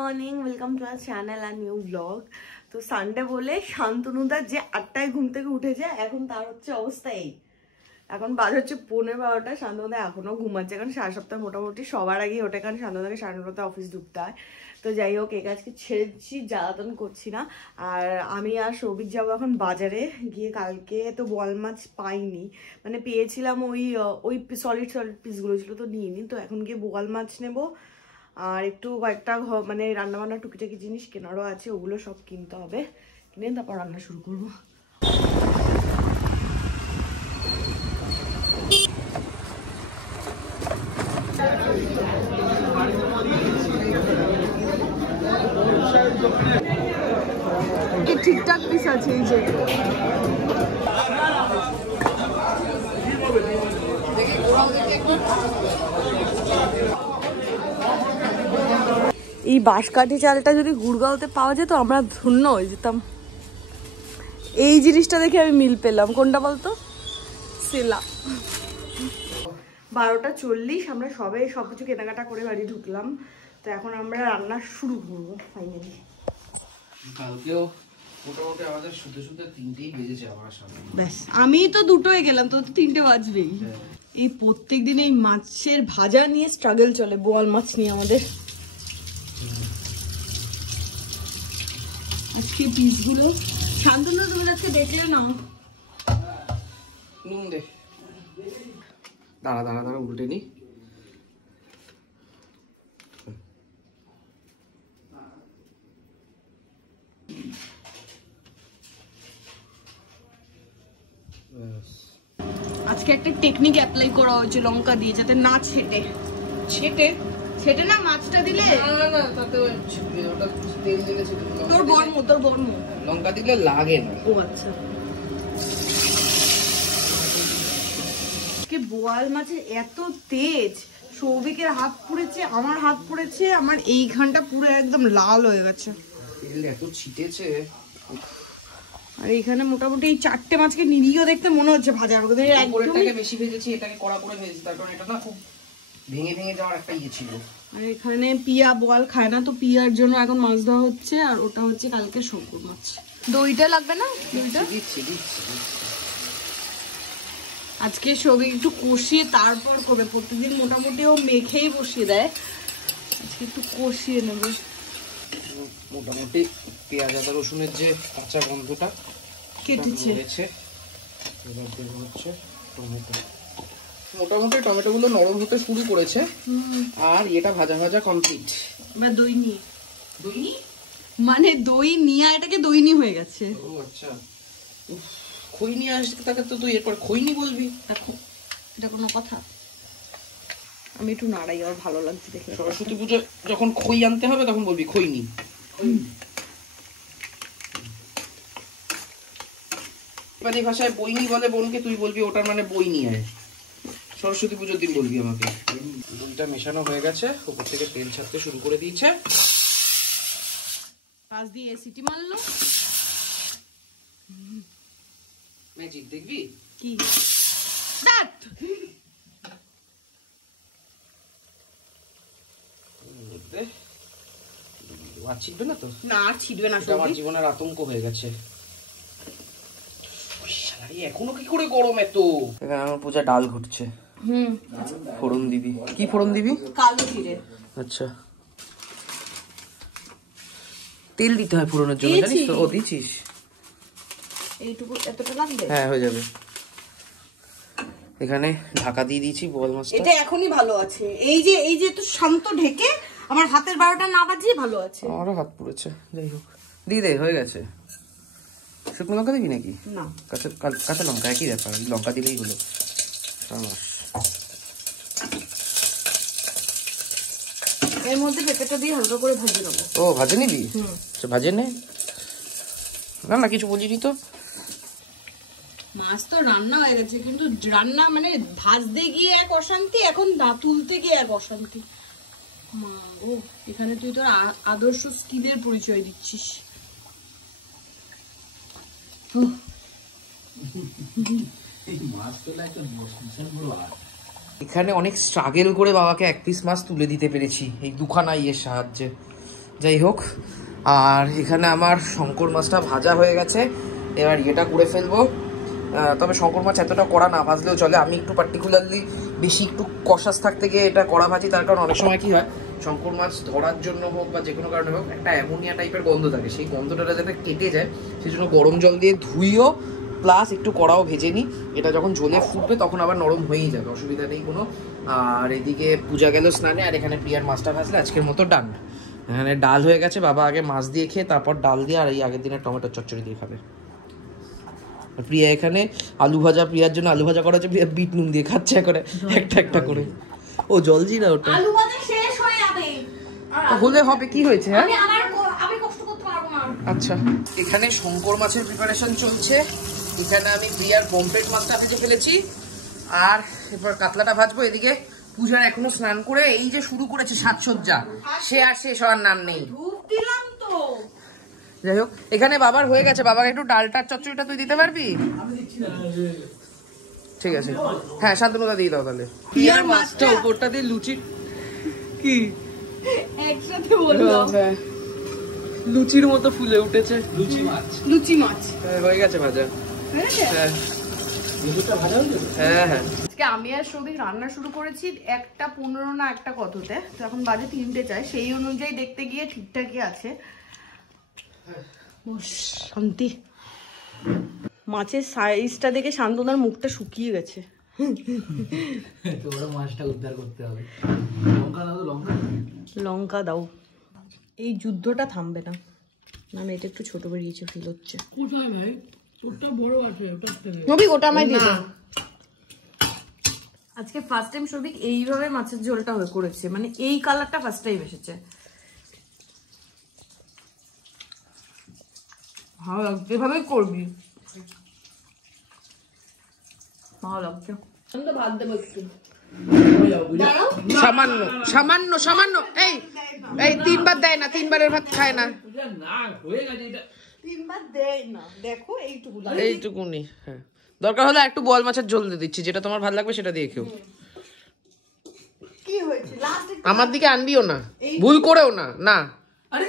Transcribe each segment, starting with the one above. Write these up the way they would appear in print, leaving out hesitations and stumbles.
Morning, welcome to our channel আর new blog. তো Sunday বলে শান্তনুদা যে 8টায় ঘুম থেকে উঠেছে, এখন তার হচ্ছে অবস্থা এই। এখন বাজে হচ্ছে 11:15। শান্তনুদা এখনো ঘুমাচ্ছে, কারণ 7 সপ্তাহ মোটামুটি সবার আগে ওঠে, কারণ শান্তনুদাকে 9:30 অফিস ঢুকতে হয়। তো যাই হোক, এই কাজকে ছেড়েছি, জ্বালাতন করছি না। আর আমি আর সৌভিক যাবো এখন বাজারে গিয়ে। কালকে তো বোয়াল মাছ পাইনি, মানে পেয়েছিলাম ওই সলিড পিসগুলো ছিল, তো নিইনি। তো এখন গিয়ে বোয়াল মাছ নেবো, আর একটু কয়েকটা মানে রান্নাবান্না টুকিটাকি জিনিস কেনারও আছে, ওগুলো সব কিনতে হবে। কিনে তারপর রান্না শুরু করবো। ঠিকঠাক পিস আছে এই যে। এই বাঁশকাঠি চালটা যদি গুড়গাঁওতে পাওয়া যেত, আমরা ধন্য হয়ে যেতাম। এই জিনিসটা দেখে আমি মিল পেলাম। কোনটা বলতো? সেলা। 12:40, আমরা সবাই সবকিছু কেনাকাটা করে বাড়ি ঢুকলাম। তো এখন আমরা রান্না শুরু করবো ফাইনালি। কালকেও মোটামুটি আমাদের শুতে শুতে 3টেই বেজেছে আমার সামনে। ব্যাস, আমি তো 2টোয় গেলাম, তো 3টে বাজবেই। এই প্রত্যেক দিন এই মাছের ভাজা নিয়ে স্ট্রাগল চলে, বোয়াল মাছ নিয়ে আমাদের। আজকে পিসগুলো শান্তনু তুমি আজকে দেখলে নাও। নুন দে। দাঁড়া দাঁড়া দাঁড়া, উল্টে নি। আজকে একটা টেকনিক অ্যাপ্লাই করা হয়েছে লঙ্কা দিয়ে, যাতে না ছেটে। ছেটে না মাছটা দিলে? না না, তাতে ওটা তেল দিলে ছেটে। তোর বর্ম লঙ্কা দিলে লাগে না। ও আচ্ছা। আজকে বোয়াল মাছের এত তেজ, সৌভিকের হাত পুড়েছে, আমার হাত পুড়েছে, আমার এইখানটা পুরো একদম লাল হয়ে গেছে। তেল এত ছিটেছে। আর এখানে মোটামুটি এই 4টে মাছকে নিরীহ দেখতে মনে হচ্ছে ভাজা। উপরেরটাকে বেশি ভেজেছি, এটাকে কড়া করে ভেজেছি, তার কারণ এটা না খুব ভেঙে ভেঙে যাওয়ার একটা ইয়ে ছিল। আর এখানে পিয়া বোয়াল খায় না, তো পিয়ার জন্য এখন মাছ দেওয়া হচ্ছে। আর ওটা হচ্ছে কালকে শঙ্কর মাছ। দইটা লাগবে না? দইটা দিচ্ছি। আজকে সবই একটু কষিয়ে তারপর করবে। প্রতিদিন মোটামুটি ও মেখেই বসিয়ে দেয়, আজকে একটু কষিয়ে নেবে। মোটামুটি পেঁয়াজ আদা রসুনের যে কাঁচা গন্ধটা কেটেছে। এবার দেবো হচ্ছে টমেটো। মোটামুটি টমেটোগুলো নরম হতে শুরু করেছে, আর এটা ভাজা ভাজা কমপ্লিট। এবার দই মানে দই নিয়ে এটাকে দইনি হয়ে গেছে। ও আচ্ছা, খৈনি আসতে তাকে তো তুই এরপর খৈনি বলবি? এটা কোনো কথা? আমি একটু নাড়াই, আর ভালো লাগছে দেখে। সরস্বতী পুজো যখন খই আনতে হবে তখন বলবি খৈনি। বাড়ি ভাষায় বইনি বলে বোনকে, তুই বলবি ওটার মানে বই নিয়ে আয়। সরস্বতী পুজোর দিন বলবি আমাকে। দুইটা মেশানো হয়ে গেছে, উপর থেকে তেল ছাড়তে শুরু করে দিয়েছে। পাঁচ দিয়ে সিটি মারলো। ম্যাজিক দেখবি কি? আর ছিটবে না তো? না, আর ছিটবে না। আমার জীবনের আতঙ্ক হয়ে গেছে। এখনো কি করে গরম এত? এখানে আমার পূজা ডাল ঘুটছে। ফোড়ন দিবি? কি ফোড়ন দিবি? কালো জিরে। আচ্ছা, তেল দিতে হয় ফোড়নের জন্য, জানিস তো? ও দিছিস? এইটুকু এতটা লাগবে? হ্যাঁ, হয়ে যাবে। এখানে ঢাকা দিয়ে দিয়েছি বোয়াল মাছটা। এটা এখনই ভালো আছে। এই যে একটু শান্ত ঢেকে আমার হাতের 12টা না বাজিয়ে ভালো আছে। আমারও হাত পুড়েছে, যাই হোক দিয়ে দে, হয়ে গেছে। শুকনো লঙ্কা দিবি নাকি? না, কাঁচা লঙ্কা একই ব্যাপার, লঙ্কা দিলেই হলো। এর মধ্যে পেঁপেটা দিয়ে হালকা করে ভেজে নেবো। ও, ভাজে নিবি? আচ্ছা, ভাজে নে। না না, কিছু বলিনি তো। মাছ তো রান্না হয়ে গেছে, কিন্তু রান্না মানে ভাজতে গিয়ে এক অশান্তি, এখন তুলতে গিয়ে এক অশান্তি। মা ও, এখানে তুই তোর আদর্শ স্কিলের পরিচয় দিচ্ছিস। এখানে অনেক স্ট্রাগল করে বাবাকে 1 পিস মাছ তুলে দিতে পেরেছি এই দুখানা ইয়ের সাহায্যে। যাই হোক, আর এখানে আমার শঙ্কর মাছটা ভাজা হয়ে গেছে, এবার এটা করে ফেলবো। তবে শঙ্কর মাছ এতটা কড়া না ভাজলেও চলে, আমি একটু পার্টিকুলারলি বেশি একটু কষাস থাকতে গিয়ে এটা কড়া ভাজি, তার কারণ অনেক সময় কি হয় শঙ্কর মাছ ধরার জন্য হোক বা যে কোনো কারণে হোক একটা অ্যামোনিয়া টাইপের গন্ধ থাকে, সেই গন্ধটা যাতে কেটে যায় সেই জন্য গরম জল দিয়ে ধুইও প্লাস একটু কড়াও ভেজে নিই। এটা যখন ঝোলে ফুটবে তখন আবার নরম হয়েই যাবে, অসুবিধা নেই কোনো। আর এদিকে পূজা গেল স্নানে, আর এখানে প্রিয়ার মাছটা ভাজলে আজকের মতো ডান। এখানে ডাল হয়ে গেছে, বাবা আগে মাছ দিয়ে খেয়ে তারপর ডাল দিয়ে আর এই আগের দিনের টমেটোর চচ্চড়ি দিয়ে খাবে। প্রিয়া এখানে আলু ভাজা, প্রিয়ার জন্য আলু ভাজা করা হচ্ছে, প্রিয়া বিট নুন দিয়ে খাচ্ছে করে একটা একটা করে। ও জল জিরা ওটা আলু ভাজা শেষ হয়ে যাবে হলে হবে, কি হয়েছে? হ্যাঁ আমি কষ্ট করতে পারবো না। আচ্ছা, এখানে শঙ্কর মাছের প্রিপারেশন চলছে। এখানে আমি প্রিয়ার পমফ্রেট মাছটা ভেজে ফেলেছি, আর এরপর কাতলাটা ভাজবো। এদিকে পূজার এখনো স্নান করে এই যে শুরু করেছে সাজসজ্জা, সে আর শেষ হওয়ার নাম নেই। ধূপ দিলাম তো। যাই হোক, এখানে বাবার হয়ে গেছে, বাবাকে একটু ডালটার চচ্চড়িটা তুই দিতে পারবি? ঠিক আছে, হ্যাঁ শান্তনুদা দিয়ে দাও তাহলে। প্রিয়ার মাছটা উপরটা দিয়ে লুচি, কি একসাথে বললাম, লুচির মতো ফুলে উঠেছে। লুচি মাছ হয়ে গেছে ভাজা। হ্যাঁ হ্যাঁ হ্যাঁ। আজকে আমি আর সৌভিক রান্না শুরু করেছি 1:15 না 1টা কততে, তো এখন বাজে 3টে চাই, সেই অনুযায়ী দেখতে গিয়ে ঠিকঠাকই আছে। শান্তি। মাছের সাইজটা দেখে শান্তনার মুখটা শুকিয়ে গেছে। তোমরা মাছটা উদ্ধার করতে হবে। লঙ্কা দাও, লঙ্কা দাও। এই যুদ্ধটা থামবে না। না এটা একটু ছোট বেরিয়েছে, ফিল হচ্ছে। কোথায় ভাই? ওটা বড় আছে, ওটা আমায় দিয়ে দাও। আজকে ফার্স্ট টাইম সৌভিক এইভাবে মাছের ঝোলটা হয়ে করেছে, মানে এই কালারটা ফার্স্ট টাইম এসেছে। ভালো লাগছে, এভাবেই করবি, ভালো লাগছে। আমি তো ভাত দেবো একটু, সামান্য সামান্য সামান্য। এই এই 3বার দেয় না, 3বারের ভাত খায় না। হয়ে গেছে এটা, 3বার দেয় না, দেখো এইটুকু এইটুকুনি। হ্যাঁ, দরকার হলে একটু বোয়াল মাছের ঝোল দিয়ে দিচ্ছি, যেটা তোমার ভালো লাগবে সেটা দিয়ে খেও। কি হয়েছে লাস্টে? আমার দিকে আনবিও না, ভুল করেও না। না আরে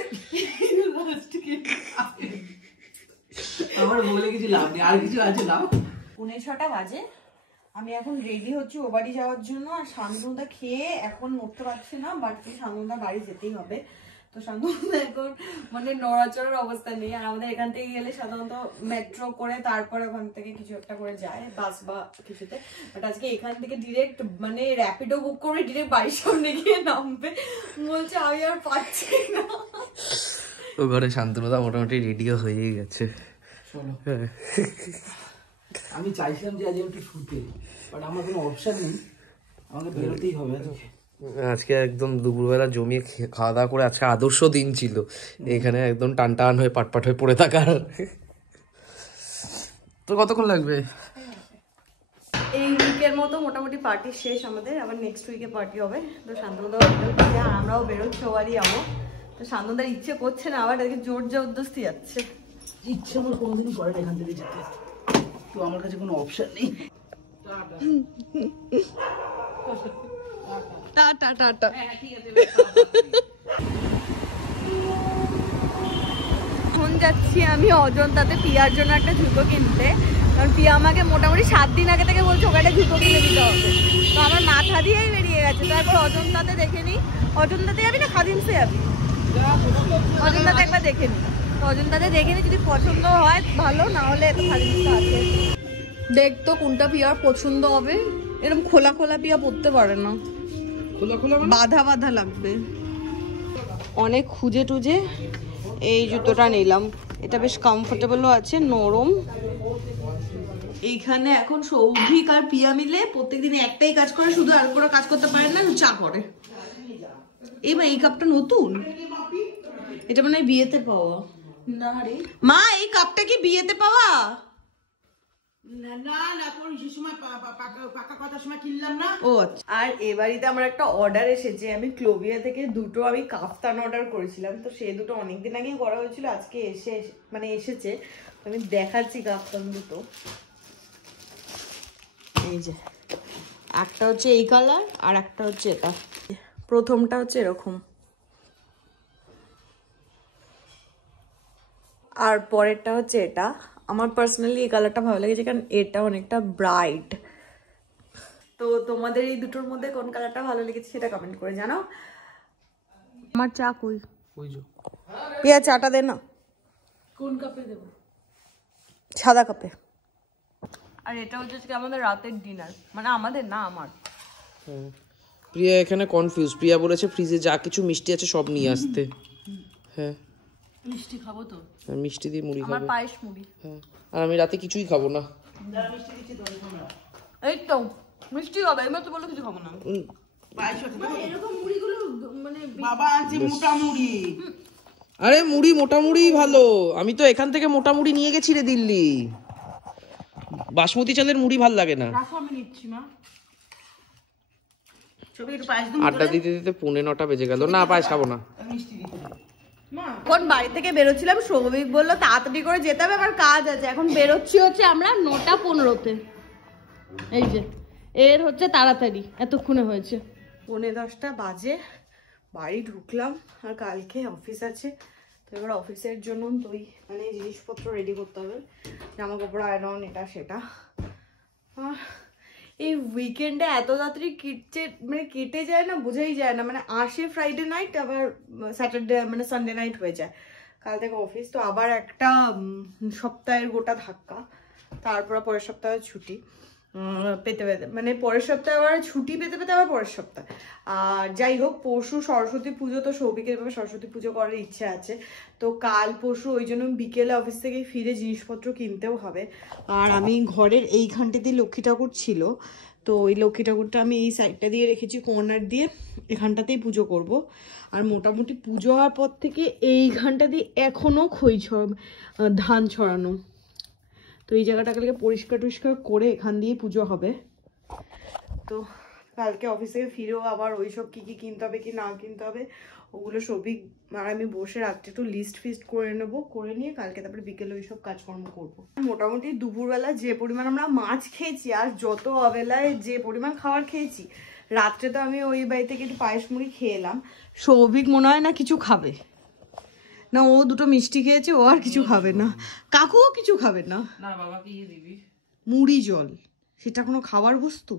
আমার বলে কিছু লাভ নেই, আর কিছু আছে লাভ। 6:45 বাজে, আমি এখন রেডি হচ্ছি ও বাড়ি যাওয়ার জন্য। আর শান্তনুদা খেয়ে এখন নড়তে পারছে না, বাট শান্তনুদা বাড়ি যেতেই হবে। তো শান্তনুদা এখন মানে নড়াচড়ার অবস্থা নেই। আর আমাদের এখান থেকে গেলে সাধারণত মেট্রো করে তারপরে ওখান থেকে কিছু একটা করে যায়, বাস বা কিছুতে। বাট আজকে এখান থেকে ডিরেক্ট মানে র্যাপিডো বুক করে ডিরেক্ট বাড়ির সামনে গিয়ে নামবে। বলছে আমি আর পাচ্ছি না। ও ঘরে শান্তনুদা মোটামুটি রেডিও হয়েই গেছে। চলো, আমি চাইছিলাম যে আজ একটু শুতে, বাট আমার কোনো অপশন নেই, আমাকে বেরোতেই হবে আজকে। আজকে একদম দুপুরবেলা জমিয়ে খাওয়া দাওয়া করে আজকে আদর্শ দিন ছিল, এখানে একদম টান টান হয়ে পাটপাট হয়ে পড়ে থাকার। তো কতক্ষণ লাগবে? এই উইকের মতো মোটামুটি পার্টি শেষ আমাদের, আবার নেক্সট উইকে পার্টি হবে। তো শান্তনুদা আর আমরাও বেরোচ্ছি, ও বাড়ি যাবো। তো শান্তনুদার ইচ্ছে করছে না, আবার এদিকে জোর জবরদস্তি যাচ্ছে। ইচ্ছে আমার কোনোদিন করে না এখান থেকে যেতে, তো আমার কাছে কোনো অপশন নেই। Tata tata. এখন যাচ্ছি আমি অজন্তাতে পিয়ার জন্য একটা জুতো কিনতে, কারণ পিয়া আমাকে মোটামুটি 7 দিন আগে থেকে বলছে ওকে একটা জুতো কিনে দিতে হবে। তো আমার মাথা দিয়েই বেরিয়ে গেছে। তো একবার অজন্তাতে দেখে নিই। অজন্তাতে যাবি না খাদিমসে যাবি? অজন্তাতে একবার দেখে নিই। তো অজন্তাতে দেখে নিই, যদি পছন্দ হয় ভালো, না হলে তো খাদিমসে আছে। দেখতো কোনটা পিয়ার পছন্দ হবে। এরকম খোলা খোলা পিয়া পরতে পারে না, বাধা বাধা লাগবে। অনেক খুঁজে টুজে এই জুতোটা নিলাম। এটা বেশ কমফোর্টেবলও আছে, নরম। এইখানে এখন সৌভিক আর পিয়া মিলে প্রত্যেকদিন একটাই কাজ করে, শুধু আর কোনো কাজ করতে পারে না, চা করে। এই কাপটা নতুন, এটা মানে বিয়েতে পাওয়া। না রে মা, এই কাপটা কি বিয়েতে পাওয়া? ও আচ্ছা। আর এ বাড়িতে আমার একটা অর্ডার এসেছে, আমি ক্লোভিয়া থেকে দুটো আমি কাফতান অর্ডার করেছিলাম। তো সেই দুটো অনেকদিন আগেই করা হয়েছিল, আজকে এসেছে। আমি দেখাচ্ছি কাফতান দুটো। এই যে একটা হচ্ছে এই কালার, আর একটা হচ্ছে এটা। প্রথমটা হচ্ছে এরকম, আর পরেরটা হচ্ছে এটা। আমার পার্সোনালি এই কালারটা ভালো লেগেছে কারণ এটা অনেকটা ব্রাইট। তো তোমাদের এই দুটোর মধ্যে কোন কালারটা ভালো লেগেছে সেটা কমেন্ট করে জানাও। আমার চা কই? পিয়া চাটা দে না। কোন কাপে দেবো? সাদা কাপে। আর এটা হচ্ছে আমাদের রাতের ডিনার, মানে আমাদের না, আমার। প্রিয়া এখানে কনফিউজ। প্রিয়া বলেছে ফ্রিজে যা কিছু মিষ্টি আছে সব নিয়ে আসতে। হ্যাঁ মিষ্টি খাবো তো। মিষ্টি দিয়ে মুড়ি আমার খাবে। পায়েস মুড়ি। হ্যাঁ আর আমি রাতে কিছুই খাবো না। এই তো মিষ্টি হবে, এবার তো বলো কিছু খাবো না। এরকম মুড়িগুলো মানে বাবা আছে মোটা মুড়ি। আরে মুড়ি মোটা মুড়ি ভালো। আমি তো এখান থেকে মোটা মুড়ি নিয়ে গেছি রে দিল্লি। বাসমতি চালের মুড়ি ভাল লাগে না। রাখো আমি নিচ্ছি মা। ছবি একটু পায়েস দিন। আড্ডা দিতে দিতে 9:45 বেজে গেল। না পায়েস খাবো না। মিষ্টি দিতে মা। কোন বাড়ি থেকে বেরোচ্ছিলাম, সৌভিক বললো তাড়াতাড়ি করে যেতে হবে, আমার কাজ আছে। এখন বেরোচ্ছি হচ্ছে আমরা 9:15-তে। এই যে এর হচ্ছে তাড়াতাড়ি, এতক্ষণে হয়েছে 9:10 বাজে। বাড়ি ঢুকলাম, আর কালকে অফিস আছে। তো এবার অফিসের জন্য মানে জিনিসপত্র রেডি করতে হবে, জামা কাপড় আয়রন, এটা সেটা। এই উইকেন্ডে এত তাড়াতাড়ি কেটে যায় না, বোঝাই যায় না। মানে আসে ফ্রাইডে নাইট, আবার স্যাটারডে মানে সানডে নাইট হয়ে যায়। কাল থেকে অফিস, তো আবার একটা সপ্তাহের গোটা ধাক্কা। তারপর পরের সপ্তাহে ছুটি পেতে মানে পরের সপ্তাহে আবার ছুটি পেতে আবার পরের সপ্তাহে। আর যাই হোক, পরশু সরস্বতী পুজো, তো সৌভিকের এভাবে সরস্বতী পুজো করার ইচ্ছে আছে। তো কাল পরশু ওই জন্য বিকেলে অফিস থেকে ফিরে জিনিসপত্র কিনতেও হবে। আর আমি ঘরের এইখানটাতে লক্ষ্মী ঠাকুর ছিল, তো ওই লক্ষ্মী ঠাকুরটা আমি এই সাইডটা দিয়ে রেখেছি, কর্নার দিয়ে। এখানটাতেই পুজো করব। আর মোটামুটি পুজো হওয়ার পর থেকে এইখানটা দিয়ে এখনও ধান ছড়ানো। তো এই জায়গাটা কালকে পরিষ্কার টরিষ্কার করে এখান দিয়ে পুজো হবে। তো কালকে অফিস থেকে ফিরেও আবার ওইসব কি কি কিনতে হবে কি না কিনতে হবে ওগুলো সবই আর আমি বসে রাত্রে একটু লিস্ট ফিস্ট করে নেবো, করে নিয়ে কালকে তারপরে বিকেলে ওইসব কাজকর্ম করবো। মোটামুটি দুপুরবেলা যে পরিমাণ আমরা মাছ খেয়েছি, আর যত অবেলায় যে পরিমাণ খাবার খেয়েছি, রাত্রে তো আমি ওই বাড়ি থেকে একটু পায়েস মুড়ি খেয়ে এলাম। সৌভিক মনে হয় না কিছু খাবে না, ও দুটো মিষ্টি খেয়েছে, ও আর কিছু খাবে না। কাকুও কিছু খাবে না। না বাবা কি দিবি? মুড়ি জল, সেটা কোনো খাবার বস্তু?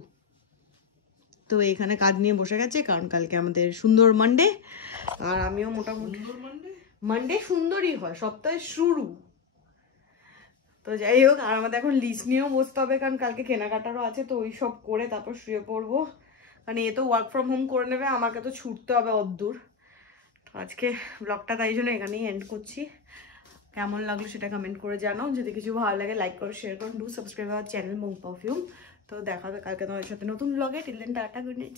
তো এখানে কাজ নিয়ে বসে গেছে, কারণ কালকে আমাদের সুন্দর মানডে। আর আমিও মোটামুটি মানডে সুন্দরই হয়, সপ্তাহের শুরু। তো যাই হোক, আর আমাদের এখন লিস্ট নিয়েও বসতে হবে, কারণ কালকে কেনাকাটারও আছে। তো ওই সব করে তারপর শুয়ে পড়বো, কারণ এ তো ওয়ার্ক ফ্রম হোম করে নেবে, আমাকে তো ছুটতে হবে অদ্দূর। আজকে ব্লগটা তাই জন্য এখানেই এন্ড করছি। কেমন লাগলো সেটা কমেন্ট করে জানাও। যদি কিছু ভালো লাগে লাইক করো, শেয়ার করো, ডু সাবস্ক্রাইব আওয়ার চ্যানেল মং পারফিউম। তো দেখা হবে কালকে তোমাদের সাথে নতুন ব্লগে। Till then tata, good night.